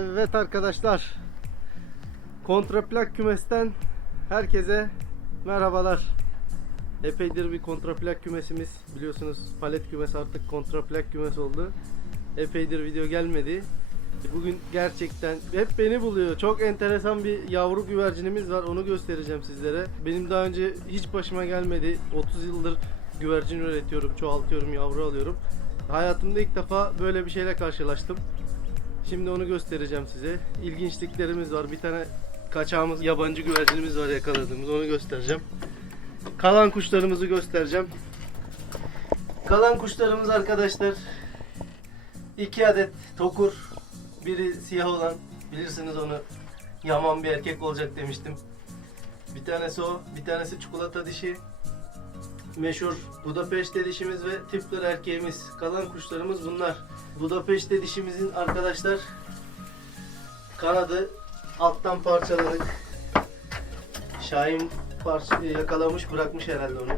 Evet arkadaşlar. Kontraplak kümesten herkese merhabalar. Epeydir bir kontraplak kümesimiz. Biliyorsunuz palet kümesi artık kontraplak kümes oldu. Epeydir video gelmedi. Bugün gerçekten hep beni buluyor. Çok enteresan bir yavru güvercinimiz var. Onu göstereceğim sizlere. Benim daha önce hiç başıma gelmedi. 30 yıldır güvercin üretiyorum, çoğaltıyorum, yavru alıyorum. Hayatımda ilk defa böyle bir şeyle karşılaştım. Şimdi onu göstereceğim size. İlginçliklerimiz var. Bir tane kaçağımız, yabancı güvercinimiz var yakaladığımız. Onu göstereceğim. Kalan kuşlarımızı göstereceğim. Kalan kuşlarımız arkadaşlar iki adet tokur. Biri siyah olan bilirsiniz onu yaman bir erkek olacak demiştim. Bir tanesi o, bir tanesi çikolata dişi. Meşhur Budapeşte dişimiz ve tipler erkeğimiz. Kalan kuşlarımız bunlar. Budapeşte dişimizin arkadaşlar kanadı alttan parçaladık. Şahin parça yakalamış bırakmış herhalde onu.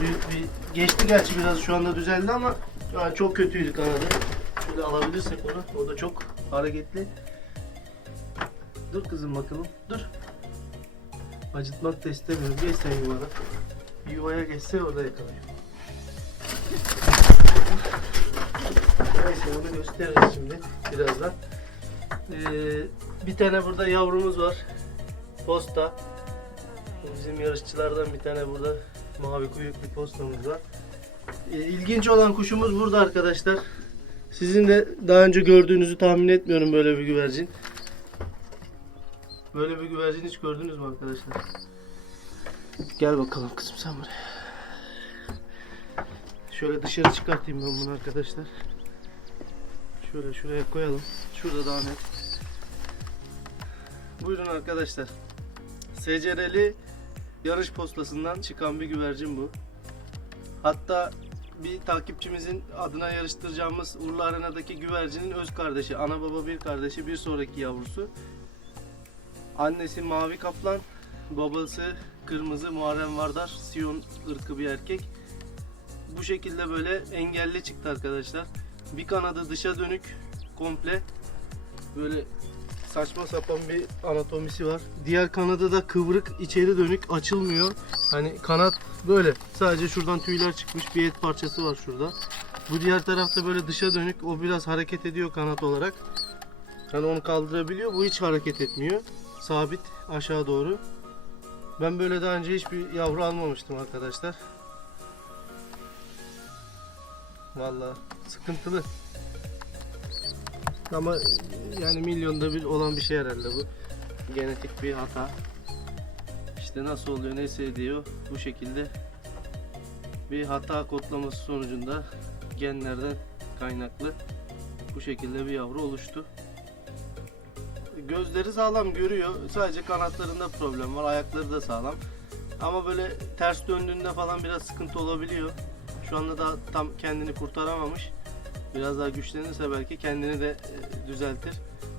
Bir, bir- geçti gerçi biraz şu anda düzeldi ama an çok kötüydü kanadı. Şöyle alabilirsek onu. O da çok hareketli. Dur kızım bakalım. Dur. Acıtmak da istemiyorum. Geç sen yuvana. Yuvaya geçse orada yakalıyor. Neyse onu gösteririz şimdi birazdan. Ee, bir tane burada yavrumuz var. Posta. Bizim yarışçılardan bir tane burada mavi kuyruklu postamız var. Ee, ilginç olan kuşumuz burada arkadaşlar. Sizin de daha önce gördüğünüzü tahmin etmiyorum böyle bir güvercin. Böyle bir güvercin hiç gördünüz mü arkadaşlar? Gel bakalım kızım sen buraya. Şöyle dışarı çıkartayım ben bunu arkadaşlar. Şöyle şuraya koyalım. Şurada daha net. Buyurun arkadaşlar. SCR'li yarış postasından çıkan bir güvercin bu. Hatta bir takipçimizin adına yarıştıracağımız Urla Arena'daki güvercinin öz kardeşi, ana baba bir kardeşi, bir sonraki yavrusu. Annesi mavi kaplan, babası kırmızı Muharrem Vardar, Siyon ırkı bir erkek. Bu şekilde böyle engelli çıktı arkadaşlar. Bir kanadı dışa dönük komple böyle saçma sapan bir anatomisi var. Diğer kanadı da kıvrık içeri dönük açılmıyor. Hani kanat böyle sadece şuradan tüyler çıkmış bir et parçası var şurada. Bu diğer tarafta böyle dışa dönük o biraz hareket ediyor kanat olarak. Hani onu kaldırabiliyor bu hiç hareket etmiyor. Sabit aşağı doğru. Ben böyle daha önce hiçbir yavru almamıştım arkadaşlar. Vallahi sıkıntılı. Ama yani milyonda bir olan bir şey herhalde bu. Genetik bir hata. İşte nasıl oluyor neyse ediyor bu şekilde bir hata kodlaması sonucunda genlerden kaynaklı bu şekilde bir yavru oluştu. Gözleri sağlam görüyor. Sadece kanatlarında problem var. Ayakları da sağlam. Ama böyle ters döndüğünde falan biraz sıkıntı olabiliyor. Şu anda da tam kendini kurtaramamış. Biraz daha güçlenirse belki kendini de e, düzeltir.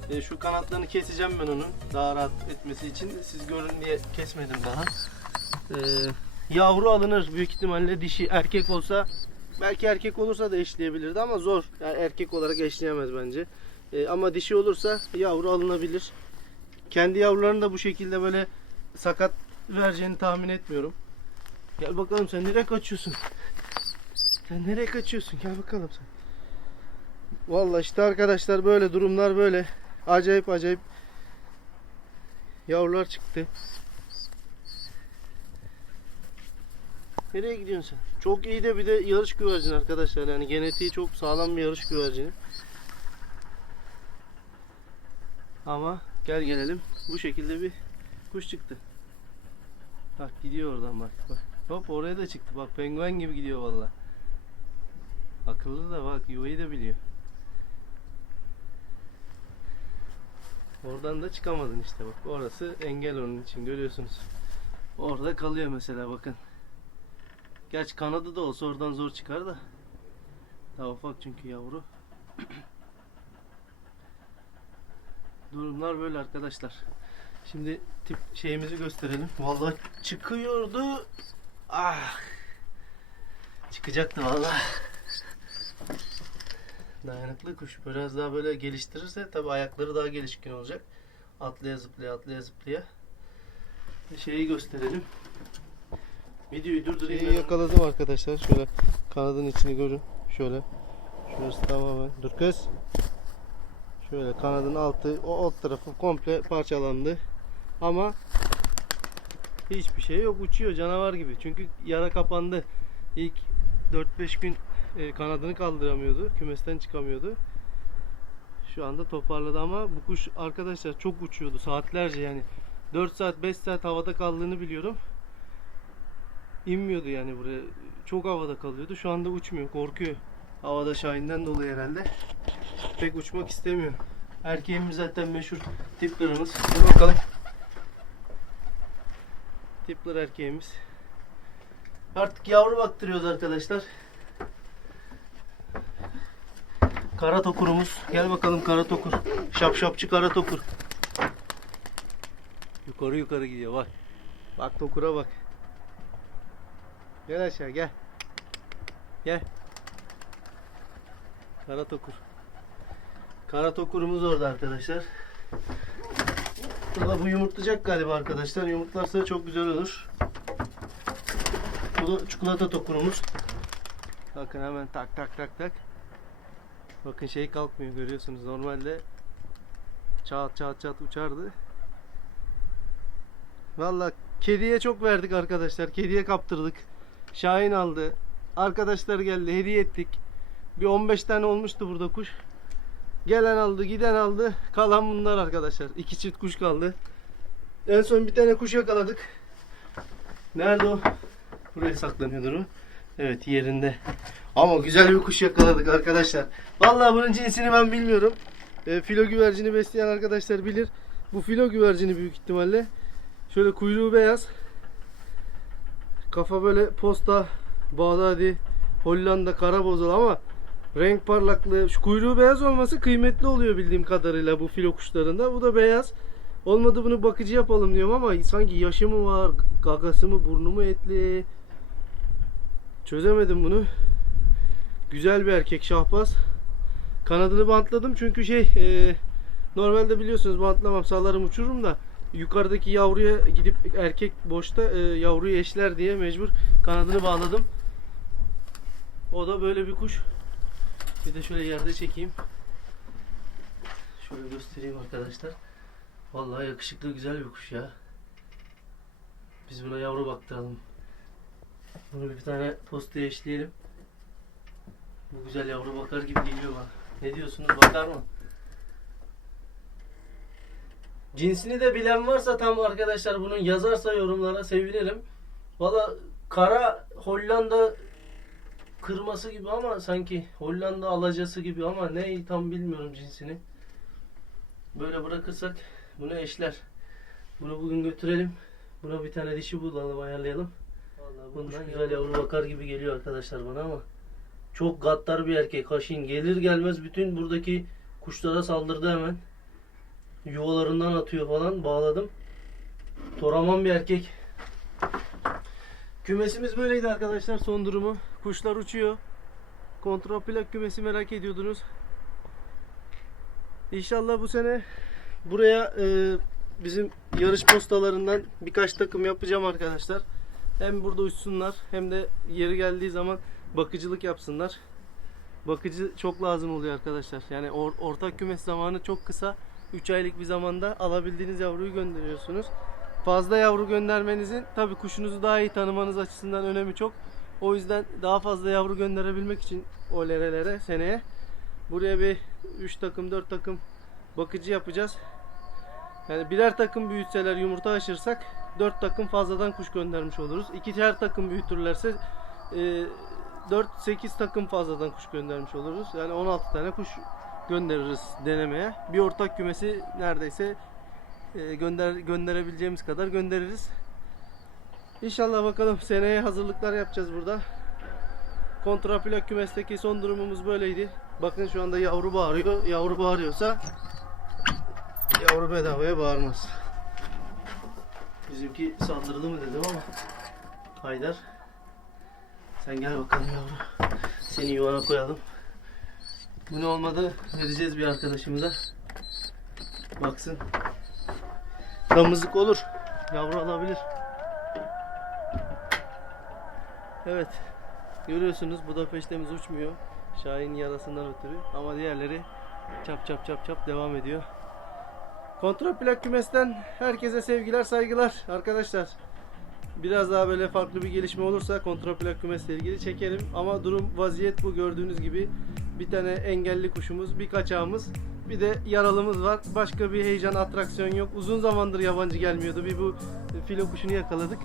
E, şu kanatlarını keseceğim ben onun daha rahat etmesi için. Siz görün diye kesmedim daha. E, yavru alınır büyük ihtimalle dişi erkek olsa belki erkek olursa da eşleyebilirdi ama zor. Yani erkek olarak eşleyemez bence. E, ama dişi olursa yavru alınabilir. Kendi yavrularını da bu şekilde böyle sakat vereceğini tahmin etmiyorum. Gel bakalım sen nereye kaçıyorsun? Sen nereye kaçıyorsun? Gel bakalım sen. Vallahi işte arkadaşlar böyle durumlar böyle. Acayip acayip yavrular çıktı. Nereye gidiyorsun sen? Çok iyi de bir de yarış güvercini arkadaşlar. Yani genetiği çok sağlam bir yarış güvercini. Ama gel gelelim. Bu şekilde bir kuş çıktı. Bak gidiyor oradan bak. bak. Hop oraya da çıktı. Bak penguen gibi gidiyor vallahi. Akıllı da bak yuvayı da biliyor. Oradan da çıkamadın işte bak. Orası engel onun için görüyorsunuz. Orada kalıyor mesela bakın. Gerçi kanadı da olsa oradan zor çıkar da. Daha ufak çünkü yavru. Durumlar böyle arkadaşlar. Şimdi tip şeyimizi gösterelim. Vallahi çıkıyordu. Ah. Çıkacaktı vallahi. Dayanıklı kuş. Biraz daha böyle geliştirirse tabi ayakları daha gelişkin olacak. Atlaya zıplaya atlaya zıplaya. Şeyi gösterelim. Videoyu durdurayım. Şeyi yakaladım arkadaşlar. Şöyle kanadın içini görün. Şöyle. Şurası tamamen. Dur kız. Şöyle kanadın altı, o alt tarafı komple parçalandı. Ama hiçbir şey yok. Uçuyor canavar gibi. Çünkü yara kapandı. İlk 4-5 gün e, kanadını kaldıramıyordu. Kümesten çıkamıyordu. Şu anda toparladı ama bu kuş arkadaşlar çok uçuyordu. Saatlerce yani. 4 saat 5 saat havada kaldığını biliyorum. İnmiyordu yani buraya. Çok havada kalıyordu. Şu anda uçmuyor. Korkuyor. Havada Şahin'den dolayı herhalde. Pek uçmak istemiyor. Erkeğimiz zaten meşhur tiplerimiz. Dur bakalım. Tipler erkeğimiz. Artık yavru baktırıyoruz arkadaşlar. Kara tokurumuz. Gel bakalım kara tokur. Şapşapçı kara tokur. Yukarı yukarı gidiyor bak. Bak tokura bak. Gel aşağı gel. Gel. Kara tokur. Kara tokurumuz orada arkadaşlar. Burada bu yumurtlayacak galiba arkadaşlar. Yumurtlarsa çok güzel olur. Bu da çikolata tokurumuz. Bakın hemen tak tak tak tak. Bakın şey kalkmıyor görüyorsunuz. Normalde çat çat çat uçardı. Valla kediye çok verdik arkadaşlar. Kediye kaptırdık. Şahin aldı. Arkadaşlar geldi. Hediye ettik. Bir 15 tane olmuştu burada kuş. Gelen aldı, giden aldı. Kalan bunlar arkadaşlar. İki çift kuş kaldı. En son bir tane kuş yakaladık. Nerede o? Buraya saklanıyordur o. Evet yerinde. Ama güzel bir kuş yakaladık arkadaşlar. Vallahi bunun cinsini ben bilmiyorum. E, filo güvercini besleyen arkadaşlar bilir. Bu filo güvercini büyük ihtimalle. Şöyle kuyruğu beyaz. Kafa böyle posta, Bağdadi, Hollanda, Karabozal ama renk parlaklığı, şu kuyruğu beyaz olması kıymetli oluyor bildiğim kadarıyla bu filo kuşlarında. Bu da beyaz. Olmadı bunu bakıcı yapalım diyorum ama sanki yaşı mı var, gagası mı, burnu mu etli. Çözemedim bunu. Güzel bir erkek şahbaz. Kanadını bantladım çünkü şey e, normalde biliyorsunuz bantlamam sallarım uçururum da yukarıdaki yavruya gidip erkek boşta e, yavruyu eşler diye mecbur kanadını bağladım. O da böyle bir kuş. Bir de şöyle yerde çekeyim. Şöyle göstereyim arkadaşlar. Vallahi yakışıklı güzel bir kuş ya. Biz buna yavru baktıralım. Bunu bir tane postaya eşleyelim. Bu güzel yavru bakar gibi geliyor bana. Ne diyorsunuz? Bakar mı? Cinsini de bilen varsa tam arkadaşlar bunun yazarsa yorumlara sevinirim. Valla kara Hollanda kırması gibi ama sanki Hollanda alacası gibi ama ne tam bilmiyorum cinsini. Böyle bırakırsak bunu eşler. Bunu bugün götürelim. Buna bir tane dişi bulalım ayarlayalım. Vallahi bundan güzel yavru bakar gibi geliyor arkadaşlar bana ama çok gaddar bir erkek. Haşin gelir gelmez bütün buradaki kuşlara saldırdı hemen. Yuvalarından atıyor falan. Bağladım. Toraman bir erkek. Kümesimiz böyleydi arkadaşlar son durumu. Kuşlar uçuyor. Kontraplak kümesi merak ediyordunuz. İnşallah bu sene buraya e, bizim yarış postalarından birkaç takım yapacağım arkadaşlar. Hem burada uçsunlar hem de yeri geldiği zaman bakıcılık yapsınlar. Bakıcı çok lazım oluyor arkadaşlar. Yani or- ortak kümes zamanı çok kısa. 3 aylık bir zamanda alabildiğiniz yavruyu gönderiyorsunuz. Fazla yavru göndermenizin tabi kuşunuzu daha iyi tanımanız açısından önemi çok. O yüzden daha fazla yavru gönderebilmek için o lerelere seneye buraya bir 3 takım 4 takım bakıcı yapacağız. Yani birer takım büyütseler yumurta aşırsak 4 takım fazladan kuş göndermiş oluruz. İkişer takım büyütürlerse e, 4-8 takım fazladan kuş göndermiş oluruz. Yani 16 tane kuş göndeririz denemeye. Bir ortak kümesi neredeyse gönder gönderebileceğimiz kadar göndeririz. İnşallah bakalım seneye hazırlıklar yapacağız burada. Kontraplak kümesteki son durumumuz böyleydi. Bakın şu anda yavru bağırıyor. Yavru bağırıyorsa yavru bedavaya bağırmaz. Bizimki saldırdı mı dedim ama Haydar sen gel bakalım yavru. Seni yuvana koyalım. Bu ne olmadı vereceğiz bir arkadaşımıza. Baksın. Damızlık olur. Yavru alabilir. Evet. Görüyorsunuz Budapeşte'miz uçmuyor. Şahin yarasından ötürü. Ama diğerleri çap çap çap çap devam ediyor. Kontrol plak kümesten herkese sevgiler saygılar arkadaşlar. Biraz daha böyle farklı bir gelişme olursa kontrol plak kümesle ilgili çekerim. Ama durum vaziyet bu gördüğünüz gibi. Bir tane engelli kuşumuz, bir kaçağımız, bir de yaralımız var. Başka bir heyecan, atraksiyon yok. Uzun zamandır yabancı gelmiyordu. Bir bu filo kuşunu yakaladık.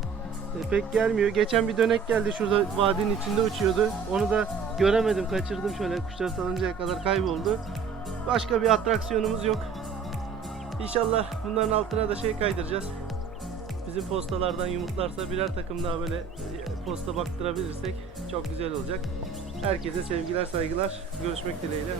E, pek gelmiyor. Geçen bir dönek geldi şurada vadinin içinde uçuyordu. Onu da göremedim, kaçırdım şöyle kuşları salıncaya kadar kayboldu. Başka bir atraksiyonumuz yok. İnşallah bunların altına da şey kaydıracağız. Bizim postalardan yumurtlarsa birer takım daha böyle e, posta baktırabilirsek çok güzel olacak. Herkese sevgiler, saygılar. Görüşmek dileğiyle.